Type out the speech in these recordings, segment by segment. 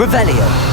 Revelio.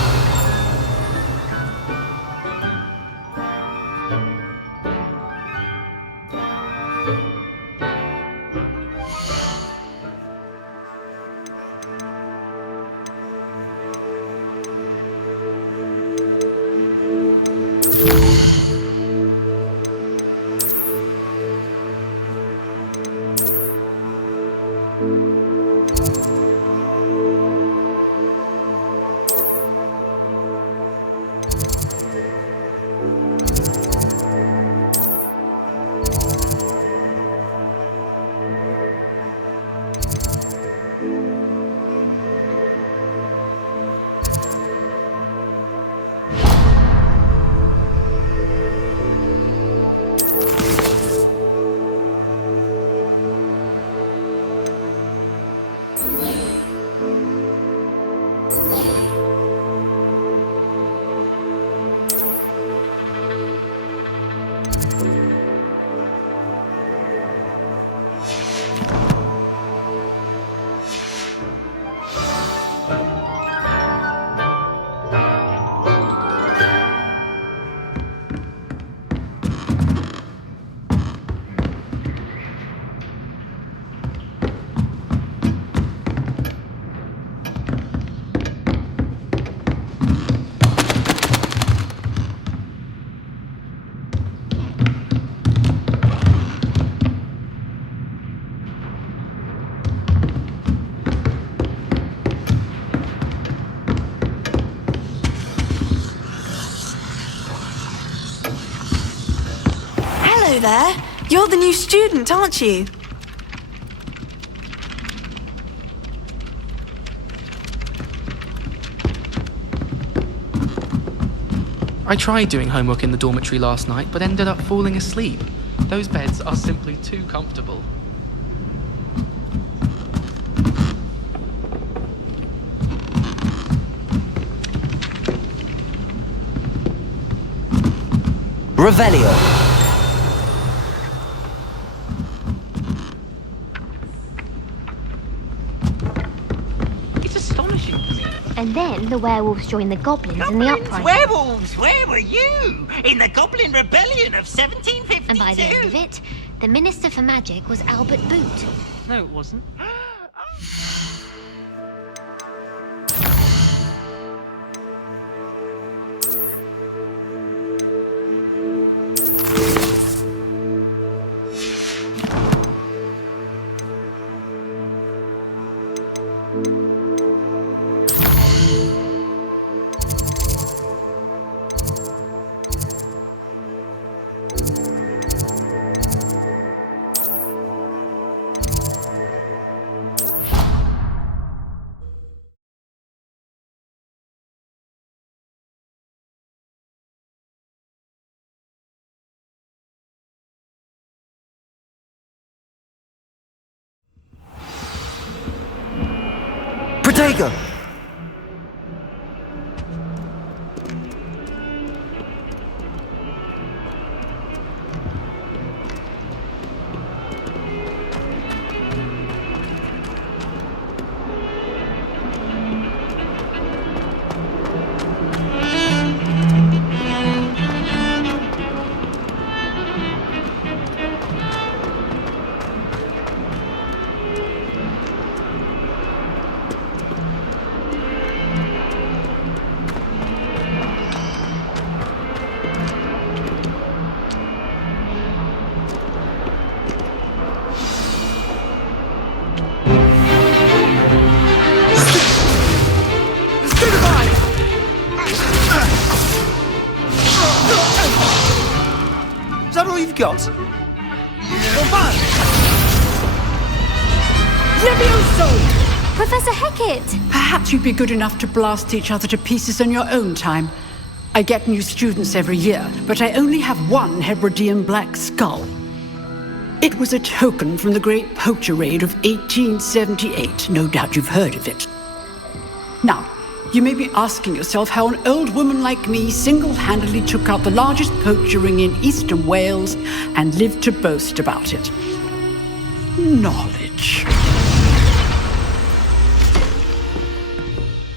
Hello there. You're the new student, aren't you? I tried doing homework in the dormitory last night, but ended up falling asleep. Those beds are simply too comfortable. Revelio. It's astonishing to me. And then the werewolves joined the goblins in the uprising. Werewolves! Where were you? In the Goblin Rebellion of 1752? And by the end of it, the Minister for Magic was Albert Boot. No, it wasn't. Protego. Is that all you've got? Levioso! Professor Hecat! Perhaps you'd be good enough to blast each other to pieces in your own time. I get new students every year, but I only have one Hebridean black skull. It was a token from the Great Poacher Raid of 1878. No doubt you've heard of it. Now, you may be asking yourself how an old woman like me single-handedly took out the largest poacher ring in eastern Wales and lived to boast about it. Knowledge.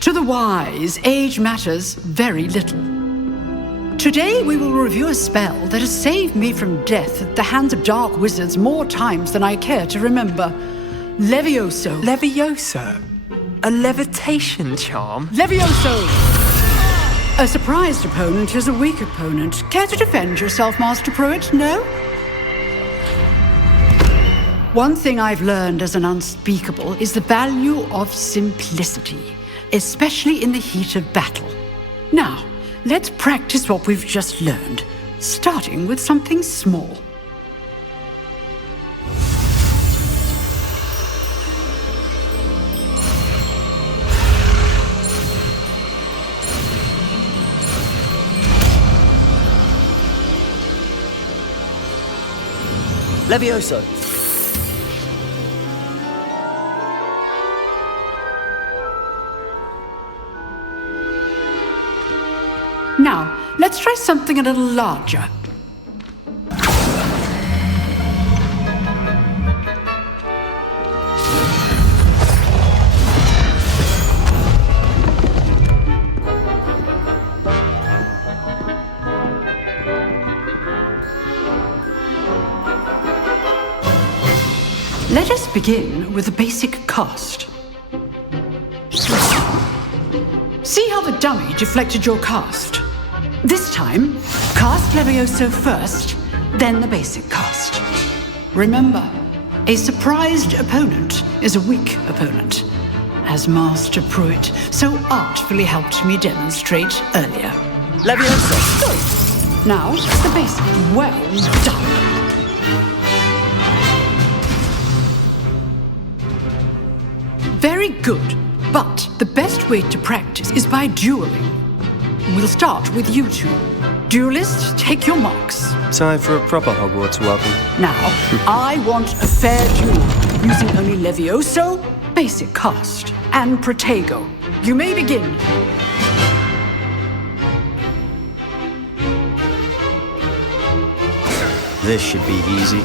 To the wise, age matters very little. Today we will review a spell that has saved me from death at the hands of dark wizards more times than I care to remember. Levioso. Levioso? A levitation charm? Levioso! A surprised opponent is a weak opponent. Care to defend yourself, Master Pruitt? No? One thing I've learned as an unspeakable is the value of simplicity, especially in the heat of battle. Now, let's practice what we've just learned, starting with something small. Levioso. Now, let's try something a little larger. Let us begin with a basic cast. See how the dummy deflected your cast? This time, cast Levioso first, then the basic cast. Remember, a surprised opponent is a weak opponent, as Master Pruitt so artfully helped me demonstrate earlier. Levioso. Now, the basic. Well done. Very good, but the best way to practice is by dueling. We'll start with you two. Duelists, take your marks. Time for a proper Hogwarts welcome. Now, I want a fair duel, using only Levioso, basic cast, and Protego. You may begin. This should be easy.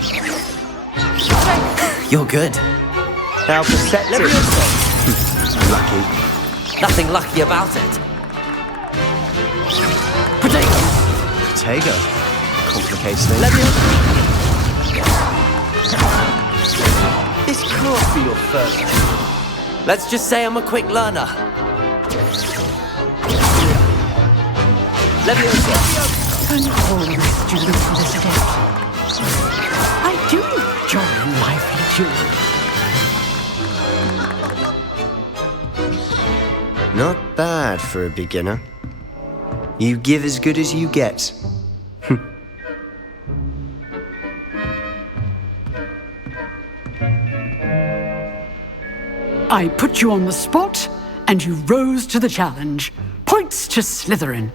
You're good. How perceptive. Lucky. Nothing lucky about it. Protego. Protego. Complicates things. This can't be your first duel. Let's just say I'm a quick learner. Levioso. And all my students for this event. I do enjoy lively duels. Not bad for a beginner. You give as good as you get. I put you on the spot, and you rose to the challenge. Points to Slytherin.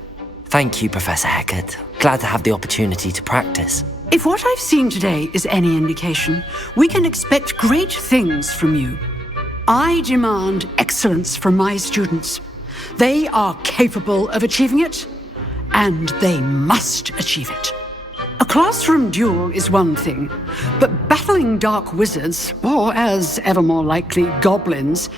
Thank you, Professor Hecat. Glad to have the opportunity to practice. If what I've seen today is any indication, we can expect great things from you. I demand excellence from my students. They are capable of achieving it, and they must achieve it. A classroom duel is one thing, but battling dark wizards, or as ever more likely, goblins,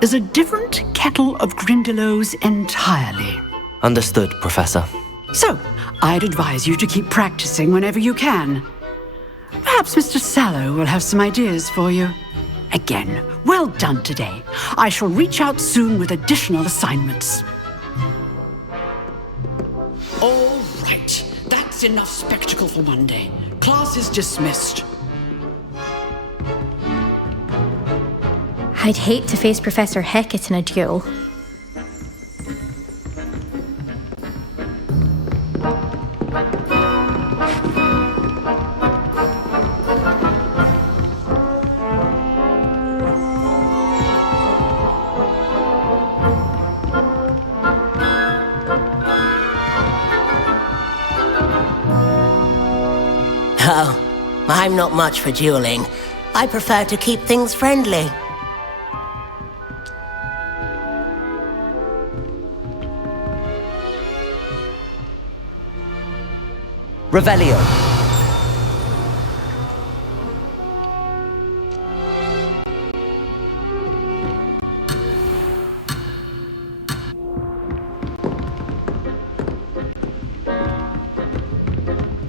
is a different kettle of Grindylows entirely. Understood, Professor. So, I'd advise you to keep practicing whenever you can. Perhaps Mr. Sallow will have some ideas for you. Again, well done today. I shall reach out soon with additional assignments. All right, that's enough spectacle for one day. Class is dismissed. I'd hate to face Professor Hecat in a duel. Oh, I'm not much for dueling. I prefer to keep things friendly. Revelio.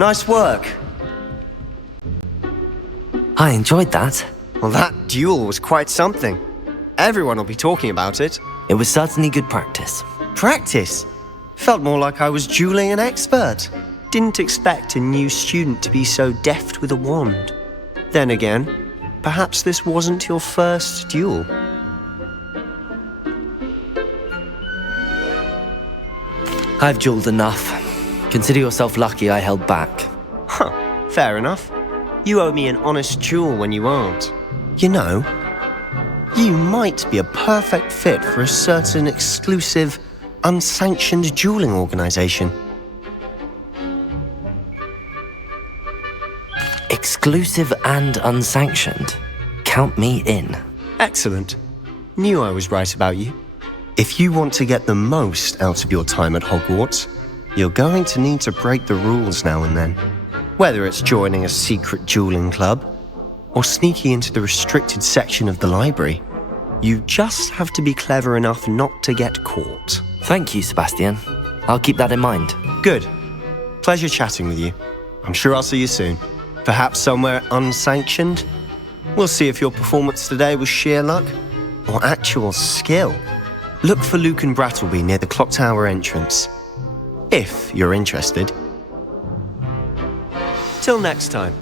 Nice work. I enjoyed that. Well, that duel was quite something. Everyone will be talking about it. It was certainly good practice. Practice? Felt more like I was dueling an expert. Didn't expect a new student to be so deft with a wand. Then again, perhaps this wasn't your first duel. I've dueled enough. Consider yourself lucky I held back. Huh, fair enough. You owe me an honest duel when you aren't. You know, you might be a perfect fit for a certain exclusive, unsanctioned dueling organization. Exclusive and unsanctioned. Count me in. Excellent. Knew I was right about you. If you want to get the most out of your time at Hogwarts, you're going to need to break the rules now and then. Whether it's joining a secret dueling club or sneaking into the restricted section of the library, you just have to be clever enough not to get caught. Thank you, Sebastian. I'll keep that in mind. Good. Pleasure chatting with you. I'm sure I'll see you soon. Perhaps somewhere unsanctioned? We'll see if your performance today was sheer luck or actual skill. Look for Luke and Brattleby near the clock tower entrance, if you're interested. Till next time.